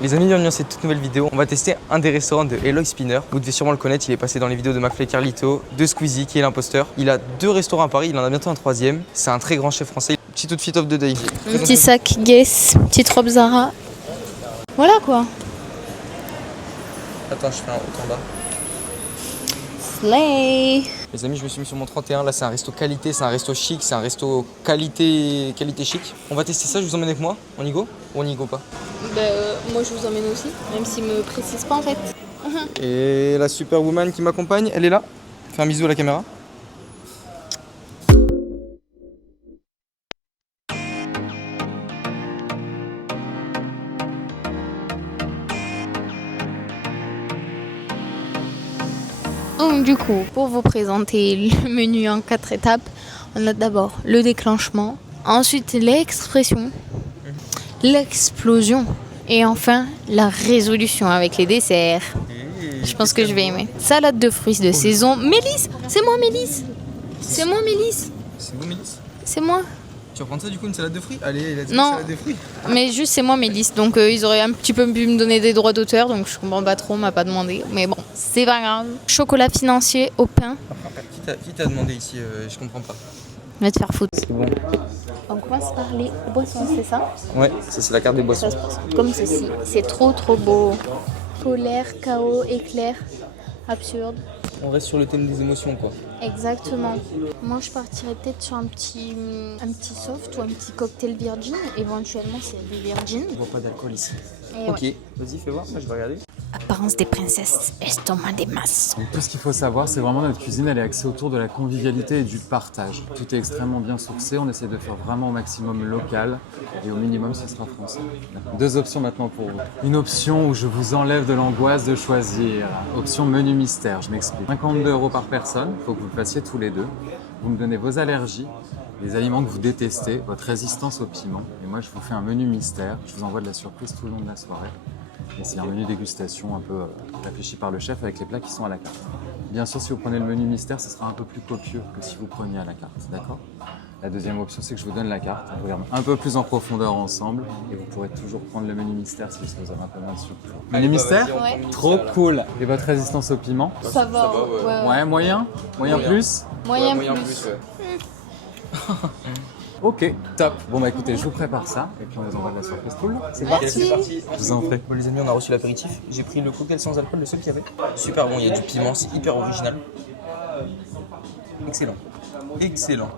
Les amis, bienvenue dans cette toute nouvelle vidéo. On va tester un des restaurants de Eloy Spinner. Vous devez sûrement le connaître, il est passé dans les vidéos de McFly et Carlito, de Squeezie qui est l'imposteur. Il a 2 restaurants à Paris, il en a bientôt un 3e. C'est un très grand chef français. Petit outfit of the day. Un petit sac Guess, petite robe Zara. Voilà quoi. Attends, je fais un haut en bas. Slay. Les amis, je me suis mis sur mon 31. Là, c'est un resto qualité, c'est un resto chic, c'est un resto qualité chic. On va tester ça, je vous emmène avec moi. On y go ou on y go pas? Moi je vous emmène aussi, même s'il me précise pas en fait. Et la superwoman qui m'accompagne, elle est là. Fais un bisou à la caméra. Donc du coup, pour vous présenter le menu en 4 étapes, on a d'abord le déclenchement, ensuite l'expression, l'explosion et enfin la résolution avec les desserts. Je pense que je vais aimer. Salade de fruits de saison. Mélisse, c'est moi Mélisse. C'est moi Mélisse. C'est vous, Mélisse? C'est moi. Tu vas prendre ça du coup, une salade de fruits? Allez, la Non. salade de fruits. Mais juste c'est moi Mélisse, donc ils auraient un petit peu pu me donner des droits d'auteur, donc je comprends pas trop, on m'a pas demandé, mais bon, c'est pas grave. Chocolat financier au pain. Qui t'a demandé ici? Je comprends pas. Va te faire foutre. C'est bon. On commence par les boissons, c'est ça? Ouais, ça c'est la carte des boissons. Ça se passe comme ceci. C'est trop beau. Polaire, chaos, éclair, absurde. On reste sur le thème des émotions quoi. Exactement. Moi je partirais peut-être sur un petit soft ou un petit cocktail virgin. Éventuellement c'est du virgin. Je vois pas d'alcool ici. Et Ok, ouais. vas-y fais voir, moi je vais regarder. Apparence des princesses, estomac des masses. Donc, tout ce qu'il faut savoir, c'est vraiment notre cuisine, elle est axée autour de la convivialité et du partage. Tout est extrêmement bien sourcé, on essaie de faire vraiment au maximum local et au minimum ce sera français. 2 options maintenant pour vous. Une option où je vous enlève de l'angoisse de choisir. Option menu mystère, je m'explique. 52 € par personne, il faut que vous le fassiez tous les deux. Vous me donnez vos allergies, les aliments que vous détestez, votre résistance au piment. Et moi je vous fais un menu mystère, je vous envoie de la surprise tout le long de la soirée. Et c'est un menu dégustation un peu réfléchi par le chef avec les plats qui sont à la carte. Bien sûr, si vous prenez le menu mystère, ce sera un peu plus copieux que si vous preniez à la carte, d'accord? La deuxième option, c'est que je vous donne la carte, on regarde un peu plus en profondeur ensemble et vous pourrez toujours prendre le menu mystère si vous avez un peu moins de surprise. Menu mystère? Ouais. Trop cool! Et votre résistance au piment? Ça va, Ouais, moyen? Moyen plus? Moyen plus. Ok, top. Bon bah écoutez, je vous prépare ça et puis on vous envoie de la surprise tout le long. C'est parti. C'est parti. Je vous en prie. Bon les amis, on a reçu l'apéritif. J'ai pris le cocktail sans alcool, le seul qu'il y avait. Super bon, il y a du piment, c'est hyper original. Excellent. Excellent.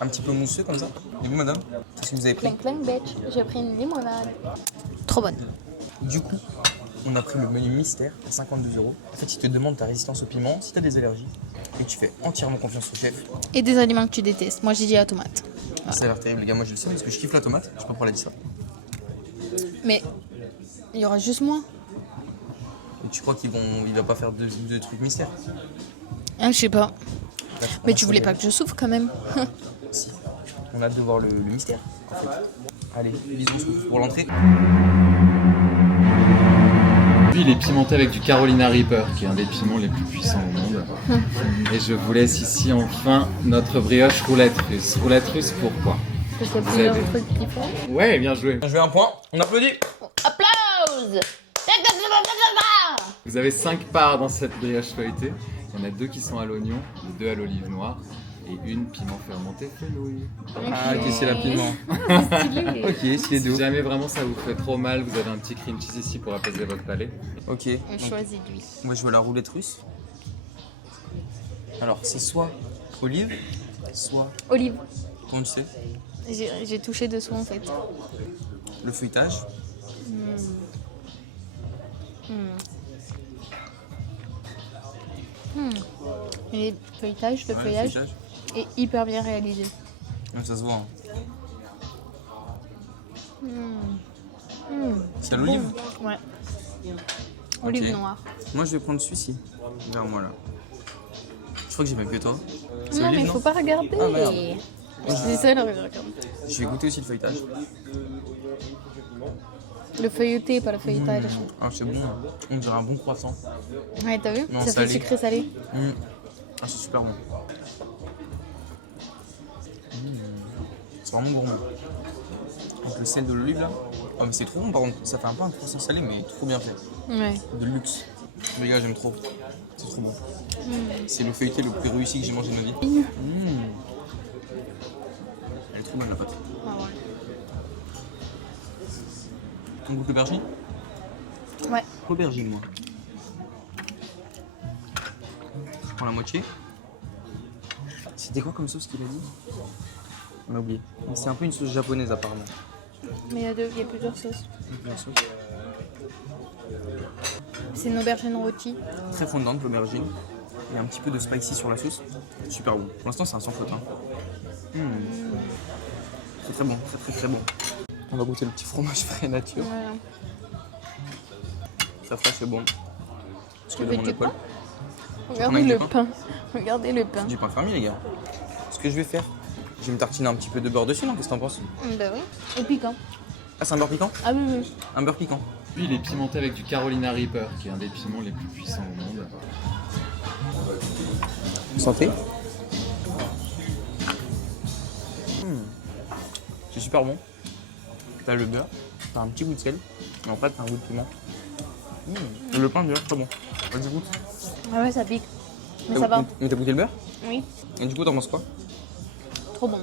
Un petit peu mousseux comme ça. Et vous madame, qu'est-ce que vous avez pris? Clang bitch, j'ai pris une limonade. Trop bonne. Du coup, on a pris le menu mystère à 52 €. En fait, il te demande ta résistance au piment, si tu as des allergies. Et tu fais entièrement confiance au chef. Et des aliments que tu détestes. Moi j'ai dit la tomate. Ça a l'air terrible les gars, moi je le sais parce que je kiffe la tomate. Je sais pas pourquoi elle a dit ça. Mais il y aura juste moi. Et tu crois qu'il va pas faire deux trucs mystères? Ah, je sais pas. Mais tu voulais pas que je souffre quand même. Si. On a hâte de voir le mystère en fait. Allez, bisous pour l'entrée. Lui, il est pimenté avec du Carolina Reaper, qui est un des piments les plus puissants au monde. Et je vous laisse ici enfin notre brioche roulette russe. Roulette russe, pourquoi? Parce qu'il y a Vous plusieurs avez- trucs qui font. Ouais, bien joué. Je vais un point, on applaudit. Applause. Vous avez 5 parts dans cette brioche feuilletée. Il y en a 2 qui sont à l'oignon, 2 à l'olive noire et une piment fermenté fenouil. Ah ok, c'est la piment. Stylé. Ok, c'est les Si deux. jamais vraiment ça vous fait trop mal, vous avez un petit cream cheese ici pour apaiser votre palais. Ok. On choisit lui. Moi je veux la roulette russe. Alors c'est soit olive, soit, Olive. comment tu sais, J'ai touché dessous en fait. le feuilletage. Et feuilletage, le Ouais, feuillage est hyper bien réalisé. Ouais, ça se voit. C'est à l'olive. Ouais. Olive Ok. noire. Moi je vais prendre celui-ci. Vers moi là. Je crois que j'ai même que toi. C'est Non, olive, mais il non faut pas regarder. Ah, merde. C'est ça le regard. Je vais goûter aussi le feuilletage. Le feuilleté, pas le feuilletage. Ah c'est bon, hein. On dirait un bon croissant. Ouais, t'as vu? Non, Ça fait salé. sucré-salé. Ah c'est super bon. C'est vraiment bon. Donc le sel de l'olive là. Oh, mais c'est trop bon par contre. Ça fait un peu un croissant salé, mais trop bien fait. Ouais. De luxe. Les gars, j'aime trop. C'est trop bon. C'est le feuilleté le plus réussi que j'ai mangé de ma vie. Elle est trop bonne la pâte. Ah On goûte l'aubergine? ouais. Aubergine, moi. Je prends la moitié. C'était quoi comme sauce qu'il a dit? On a oublié. C'est un peu une sauce japonaise apparemment. Mais il y a plusieurs sauces. La sauce. C'est une aubergine rôtie. Très fondante l'aubergine. Il y a un petit peu de spicy sur la sauce. Super bon. Pour l'instant, c'est un sans faute. Hein. C'est très bon, très bon. On va goûter le petit fromage frais nature. Voilà. Ça frais, c'est bon. Parce que Tu de veux mon du épaule. pain? prends Regardez avec le du pain. Regardez le pain. Du pain fermier, les gars. Ce que je vais faire, je vais me tartiner un petit peu de beurre dessus, non? Qu'est-ce que t'en penses? Bah oui. Et piquant. Ah, c'est un beurre piquant? Ah oui, oui. Un beurre piquant. Lui, il est pimenté avec du Carolina Reaper, qui est un des piments les plus puissants au monde. Santé. C'est super bon. T'as le beurre, t'as un petit goût de sel, et en fait t'as un goût de piment. Et le pain déjà très bon. Vas-y goûte. Ah ouais, ça pique. Mais ça va. Mais t'as goûté le beurre? Oui. Et du coup t'en penses quoi? Trop bon.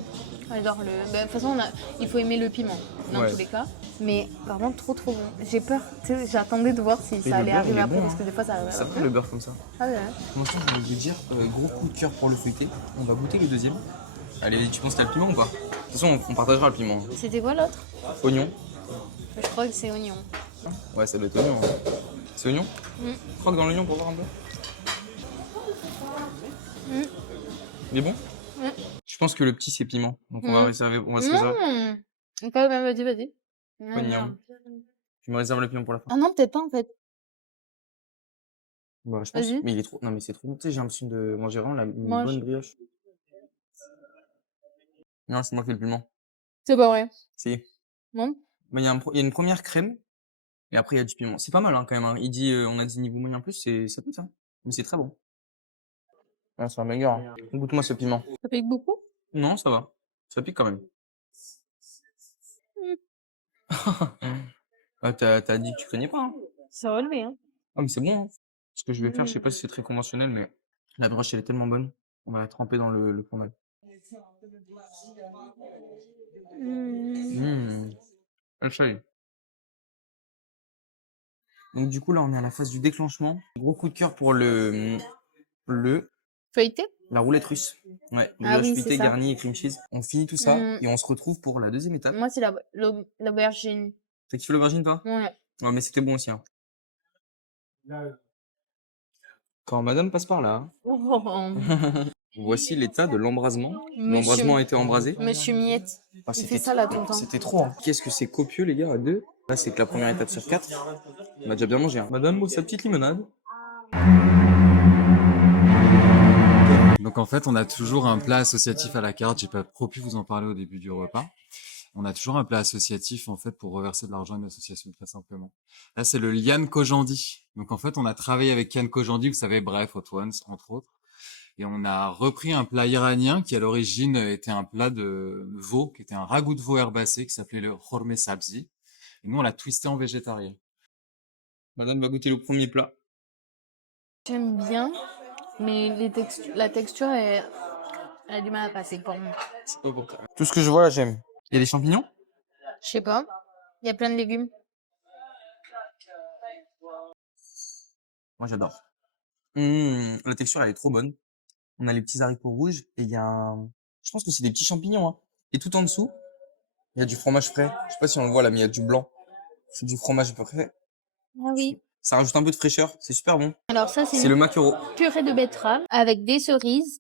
J'adore le. Bah, de toute façon, il faut aimer le piment dans Ouais. tous les cas. Mais par contre, trop bon. J'ai peur. Tu sais, j'attendais de voir si Et ça le allait beurre, arriver il est après bon, parce hein. que des fois ça arrive. Ça prend le beurre comme ça. Ah ouais. Pour l'instant je vais vous dire, gros coup de cœur pour le feuilleté. On va goûter le deuxième. Allez, tu penses que t'as le piment ou pas? De toute façon on partagera le piment. C'était quoi l'autre? Oignon. Je crois que c'est oignon. Ouais ça doit être oignon. Hein. C'est oignon? Croque dans l'oignon pour voir un peu. Il est bon? Je pense que le petit c'est piment. Donc on va réserver. On va se réserver. Quand même, vas-y. Oignon. Tu me réserves le piment pour la fin. Ah non, peut-être pas en fait. Bah, je pense. Vas-y. Mais il est trop. Non, mais c'est trop bon. Tu sais, j'ai l'impression de manger vraiment une Mange. bonne brioche. Non, c'est moi qui fais le piment. C'est pas vrai. Si. Non? Mais il y a une première crème. Et après, il y a du piment. C'est pas mal, hein, quand même. Hein. Il dit, on a dit niveau moyen plus, ça peut ça. Mais c'est très bon. Ah, c'est un meilleur. Hein. Goûte-moi ce piment. Ça pique beaucoup? Non, ça va. Ça pique quand même. Ah, t'as dit que tu craignais pas, hein. Ça va lever, hein. Ah, mais c'est bon, hein. Ce que je vais faire, je sais pas si c'est très conventionnel, mais la brioche, elle est tellement bonne. On va la tremper dans le fromage. Elle chaille. Donc du coup là on est à la phase du déclenchement. Gros coup de cœur pour Feuilleté? la roulette russe. Ouais, Ah brioche oui, pitée, c'est ça. garnie et cream cheese. On finit tout ça et on se retrouve pour la deuxième étape. Moi, c'est l'aubergine. T'as kiffé l'aubergine toi? Ouais. Ouais mais c'était bon aussi. Hein. Quand madame passe par là. Oh, Voici l'état de l'embrasement. Monsieur- L'embrasement a été embrasé. Monsieur Miette. Ah, Il fait ça là tout le temps. C'était trop. Hein. Qu'est-ce que c'est copieux les gars à deux. Là c'est que la première étape sur 4. On a déjà bien mangé. Hein. Madame boit sa petite limonade. Donc en fait, on a toujours un plat associatif à la carte. J'ai pas trop pu vous en parler au début du repas. On a toujours un plat associatif en fait pour reverser de l'argent à une association très simplement. Là, c'est le Lian Kojandi. Donc en fait, on a travaillé avec Lian Kojandi, vous savez, bref, Hot Ones entre autres. Et on a repris un plat iranien qui à l'origine était un plat de veau, qui était un ragoût de veau herbacé qui s'appelait le khorme sabzi. Et nous, on l'a twisté en végétarien. Madame va goûter le premier plat. J'aime bien, mais la texture, elle a du mal à passer pour moi. C'est pas pour toi. Tout ce que je vois là j'aime. Il y a des champignons? Je sais pas. Il y a plein de légumes. Moi j'adore. La texture elle est trop bonne. On a les petits haricots rouges et il y a un... Je pense que c'est des petits champignons. Hein. Et tout en dessous, il y a du fromage frais. Je sais pas si on le voit là, mais il y a du blanc. C'est du fromage frais. Ah oui. Ça rajoute un peu de fraîcheur. C'est super bon. Alors ça, c'est C'est une le maquereau. purée de betterave avec des cerises.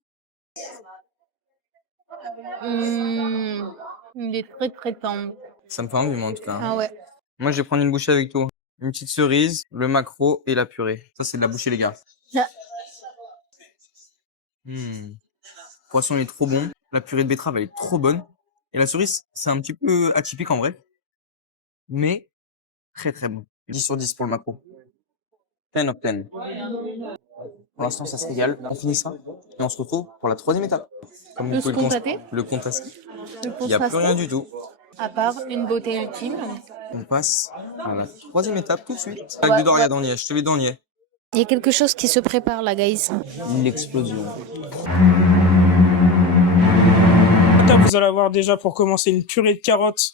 Il est très tendre. Ça me fait envie moi en tout cas. Hein. Ah ouais. Moi je vais prendre une bouchée avec toi. Une petite cerise, le maquereau et la purée. Ça c'est de la bouchée les gars. Ah. Poisson il est trop bon. La purée de betterave elle est trop bonne. Et la cerise c'est un petit peu atypique en vrai. Mais très bon. 10 sur 10 pour le maquereau. 10 of 10. Pour l'instant ça se régale. On finit ça et on se retrouve pour la troisième étape. Comme Le vous pouvez scontaté. le compte à ski. Le Il n'y a plus rien du tout. À part une beauté ultime. On passe à la troisième étape tout de suite. Avec de Doria Dornier, je te mets Dornier. Il y a quelque chose qui se prépare là, guys. L'explosion. Vous allez avoir déjà pour commencer une purée de carottes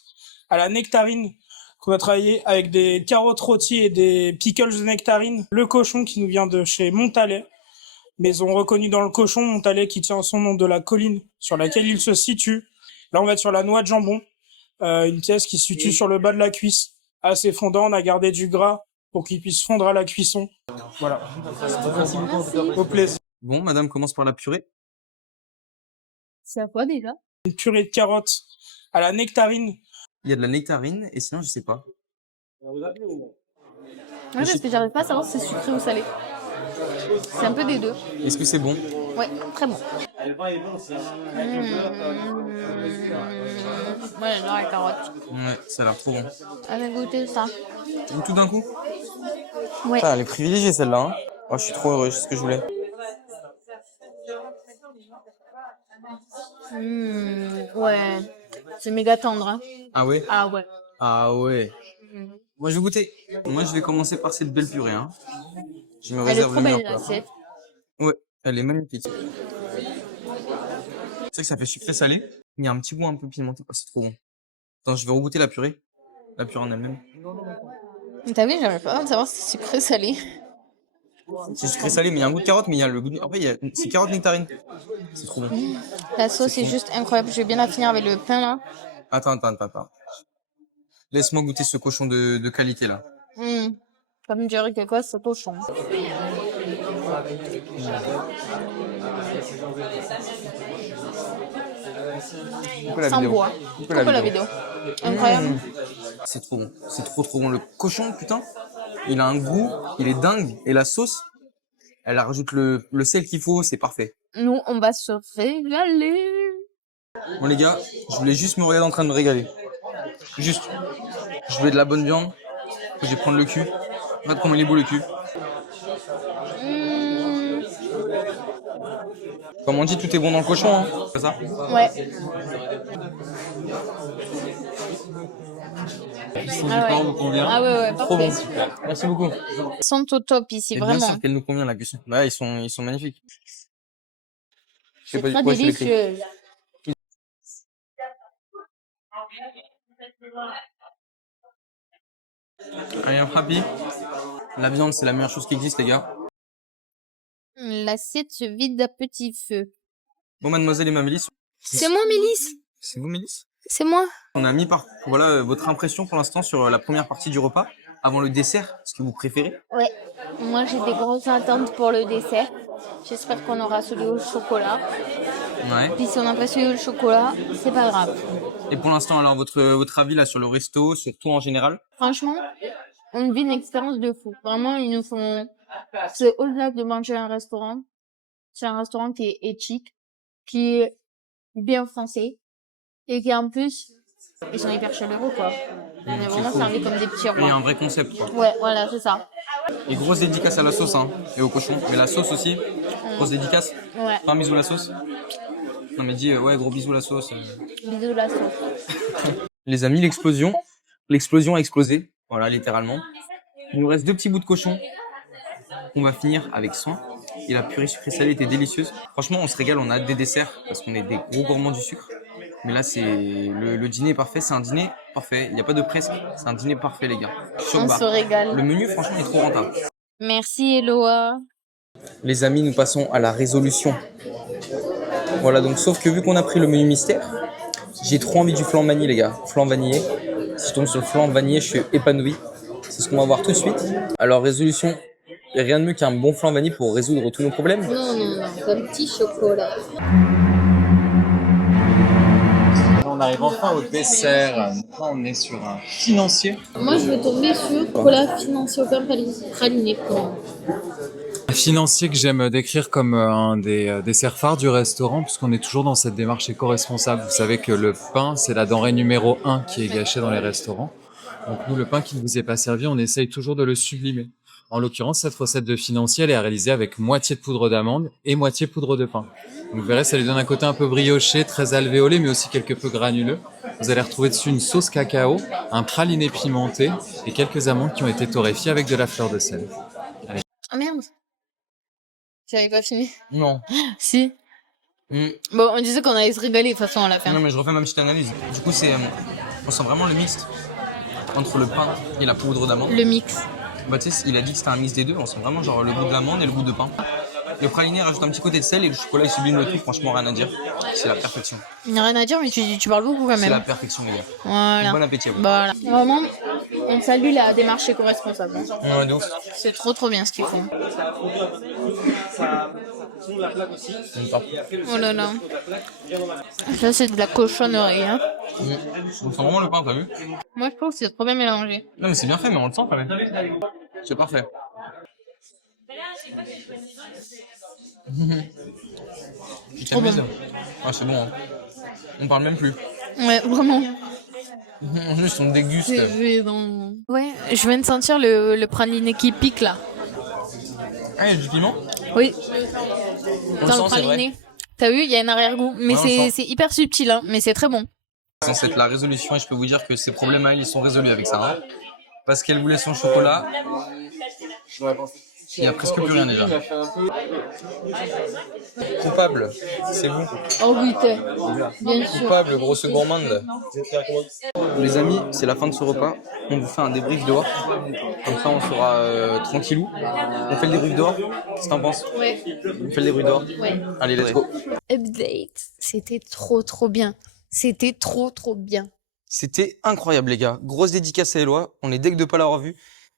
à la nectarine qu'on va travailler avec des carottes rôties et des pickles de nectarine. Le cochon qui nous vient de chez Montalet, maison reconnue dans le cochon, Montalet qui tient son nom de la colline sur laquelle il se situe. Là on va être sur la noix de jambon, une pièce qui se situe sur le bas de la cuisse, assez fondant. On a gardé du gras pour qu'il puisse fondre à la cuisson. Voilà. Au plaisir. Bon, madame commence par la purée. C'est à quoi déjà? Une purée de carottes à la nectarine. Il y a de la nectarine et sinon, je sais pas. Ouais, parce que j'arrive pas à savoir si c'est sucré ou salé. C'est un peu des deux. Est-ce que c'est bon? Ouais, très bon. Moi j'adore la carotte. Ouais, ça a l'air trop bon. Allez goûter ça. Tout d'un coup? Ouais. Elle est privilégiée celle-là. Hein. Oh, je suis trop heureux, c'est ce que je voulais. Ouais. C'est méga tendre. Hein. Ah ouais? Ah ouais. Ah ouais. Moi, je vais goûter. Moi, je vais commencer par cette belle purée. Hein. Je me Elle est réserve trop le belle meilleur plat. l'assiette. Ouais, elle est magnifique. C'est vrai que ça fait sucré salé. Il y a un petit goût un peu pimenté. Oh, c'est trop bon. Attends, je vais regoûter la purée. La purée en elle-même. T'as vu, j'arrive pas à savoir si c'est sucré salé. C'est sucré salé, mais il y a un goût de carotte, mais il y a le goût de... Après, c'est carotte nectarine. C'est trop bon. La sauce est juste incroyable. Je vais bien la finir avec le pain là. Attends. Laisse-moi goûter ce cochon de qualité là. Comme dirait quelque chose, c'est cochon. Sans bois. Coupe La vidéo. Incroyable. C'est trop bon. C'est trop bon. Le cochon, putain, il a un goût, il est dingue. Et la sauce, elle rajoute le sel qu'il faut, c'est parfait. Nous, on va se régaler. Bon les gars, je voulais juste me regarder en train de me régaler. Juste. Je voulais de la bonne viande. Je vais prendre le cul. Regarde comment il est beau le cul. Comme on dit, tout est bon dans le cochon, hein. C'est ça? Ouais. Ah ouais, Trop bon. parfait. Merci beaucoup. Ils sont au top ici, Et bien vraiment. sûr qu'elle nous convient la cuisson. Bah, ils sont magnifiques. Je sais C'est pas très du quoi je l'écris. délicieux. I am happy. La viande, c'est la meilleure chose qui existe, les gars. L'assiette se vide à petit feu. Bon, mademoiselle et ma Mélisse. C'est moi, Mélisse. C'est vous, Mélisse? C'est moi. On a mis voilà, votre impression pour l'instant sur la première partie du repas, avant le dessert, ce que vous préférez. Ouais. Moi, j'ai des grosses attentes pour le dessert. J'espère qu'on aura celui au chocolat. Ouais. Puis si on n'a pas celui au chocolat, c'est pas grave. Et pour l'instant, alors, votre avis là sur le resto, sur tout en général? Franchement, on vit une expérience de fou. Vraiment, ils nous font... C'est au-delà de manger à un restaurant. C'est un restaurant qui est éthique, qui est bien français, et qui en plus, ils sont hyper chaleureux, quoi. On est vraiment servis comme des petits Et rois. un vrai concept, quoi. Ouais, voilà, c'est ça. Et grosse dédicace à la sauce, hein, et au cochon. Mais la sauce aussi, grosse dédicace. Ouais. Pas un bisou la sauce. Non mais dis, ouais, gros bisous la sauce. Bisous la sauce. Les amis, l'explosion. L'explosion a explosé. Voilà, littéralement. Il nous reste 2 petits bouts de cochon. On va finir avec soin. Et la purée sucrée salée était délicieuse. Franchement, on se régale, on a hâte des desserts parce qu'on est des gros gourmands du sucre. Mais là, c'est le dîner est parfait. C'est un dîner parfait. Il n'y a pas de presque. C'est un dîner parfait, les gars. Sur On barre. se régale. Le menu, franchement, est trop rentable. Merci, Eloa. Les amis, nous passons à la résolution. Voilà, donc sauf que vu qu'on a pris le menu mystère, j'ai trop envie du flan vanille, les gars. Flan vanillé. Si je tombe sur le flan vanillé, je suis épanoui. C'est ce qu'on va voir tout de suite. Alors, résolution. Il n'y a rien de mieux qu'un bon flan vanille pour résoudre tous nos problèmes. Non, comme petit chocolat. On arrive enfin au dessert. Maintenant, on est sur un financier. Moi, je vais tomber sur chocolat financier au pain praliné. Un financier que j'aime décrire comme un des desserts phares du restaurant, puisqu'on est toujours dans cette démarche éco-responsable. Vous savez que le pain, c'est la denrée numéro 1 qui est gâchée dans les restaurants. Donc nous, le pain qui ne vous est pas servi, on essaye toujours de le sublimer. En l'occurrence, cette recette de financier, elle est réalisée avec moitié de poudre d'amande et moitié poudre de pain. Vous verrez, ça lui donne un côté un peu brioché, très alvéolé, mais aussi quelque peu granuleux. Vous allez retrouver dessus une sauce cacao, un praliné pimenté et quelques amandes qui ont été torréfiées avec de la fleur de sel. Ah merde. J'avais pas fini. Non. Si. Mm. Bon, on disait qu'on allait se régaler, de toute façon, à la fin. Non, mais je refais ma petite analyse. Du coup, on sent vraiment le mixte entre le pain et la poudre d'amande. Le mix. Bah, tu sais, il a dit que c'était un mix des deux. On sent vraiment genre le goût de l'amande et le goût de pain. Le praliné rajoute un petit côté de sel et le chocolat il sublime le tout. Franchement, rien à dire. C'est la perfection. Il n'y a rien à dire, mais tu parles beaucoup quand C'est la même. perfection, les gars. Voilà. Bon appétit à vous. Voilà. Vraiment, on salue la démarche éco-responsable. Ouais, de ouf. C'est trop bien ce qu'ils font. Oh là là. Ça, c'est de la cochonnerie, hein. On sent vraiment le pain, t'as vu? Moi, je trouve que c'est trop bien mélangé. Non, mais c'est bien fait, mais on le sent quand même. C'est parfait. Tu Trop t'amuses? bon. Ah, c'est bon. Hein. On parle même plus. Ouais, vraiment. Juste, on déguste. Ouais, je viens de sentir le praliné qui pique, là. Ah, il y a du piment? Oui. On le Dans le sent, c'est vrai. praliné. T'as vu, il y a un arrière-goût. Mais Ouais, on le sent. c'est hyper subtil, hein. Mais c'est très bon. C'est censé être la résolution et je peux vous dire que ces problèmes à elle, ils sont résolus avec ça. Hein. Parce qu'elle voulait son chocolat. Il n'y a presque plus rien déjà. Coupable, c'est vous. Oh oui, bien sûr. Coupable, grosse gourmande. Les amis, c'est la fin de ce repas. On vous fait un débrief dehors. Comme ça, on sera tranquillou. On fait le débrief dehors. Qu'est-ce que t'en penses? Ouais. On fait le débrief dehors. Ouais. Allez, let's go. Update. C'était trop bien. C'était trop bien. C'était incroyable, les gars. Grosse dédicace à Eloi. On est deg de pas l'avoir vu.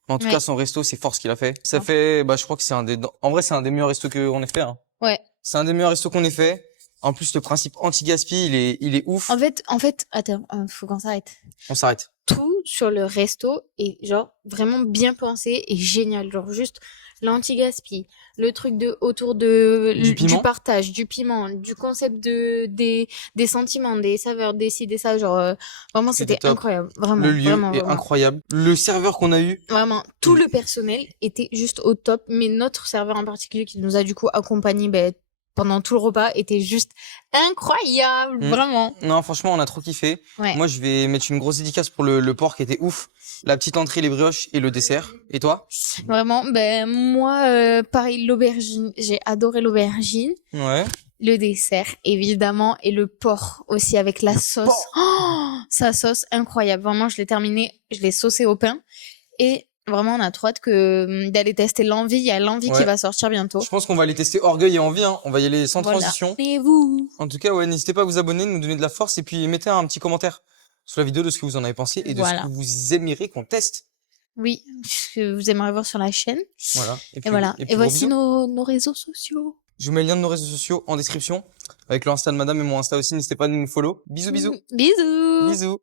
Mais en tout Ouais. cas, son resto, c'est fort ce qu'il a fait. Ça fait, je crois que c'est en vrai, c'est un des meilleurs restos qu'on ait fait. Hein. Ouais. C'est un des meilleurs restos qu'on ait fait. En plus, le principe anti-gaspi, il est ouf. En fait, attends, faut qu'on s'arrête. On s'arrête. Tout sur le resto est genre vraiment bien pensé et génial. Genre juste l'anti-gaspi, le truc autour Du piment. du partage, du piment, du concept des sentiments, des saveurs, des ci, des ça. Genre, vraiment, C'était c'était top. incroyable. Vraiment, Le lieu vraiment, est vraiment. incroyable. Le serveur qu'on a eu, Vraiment, tout le personnel était juste au top, mais notre serveur en particulier qui nous a du coup accompagnés pendant tout le repas était juste incroyable, vraiment. non, franchement, on a trop kiffé. Ouais. Moi, je vais mettre une grosse dédicace pour le porc qui était ouf. La petite entrée, les brioches et le dessert. Et toi? Vraiment, moi, pareil, l'aubergine, j'ai adoré l'aubergine. Ouais. Le dessert, évidemment, et le porc aussi avec la sauce. Oh, sa sauce, incroyable. Vraiment, je l'ai terminé, je l'ai saucé au pain. Et vraiment, on a trop hâte d'aller tester l'envie. Il y a l'envie qui Ouais. va sortir bientôt. Je pense qu'on va aller tester Orgueil et Envie. Hein. On va y aller sans Voilà. transition. Et vous? En tout cas, ouais, n'hésitez pas à vous abonner, nous donner de la force et puis mettez un petit commentaire sous la vidéo de ce que vous en avez pensé et de Voilà. ce que vous aimeriez qu'on teste. Oui, ce que vous aimeriez voir sur la chaîne. Voilà. Et voilà. puis Et gros voici bisous. nos réseaux sociaux. Je vous mets le lien de nos réseaux sociaux en description avec le Insta de madame et mon Insta aussi. N'hésitez pas à nous follow. Bisous, bisous. Bisous. Bisous.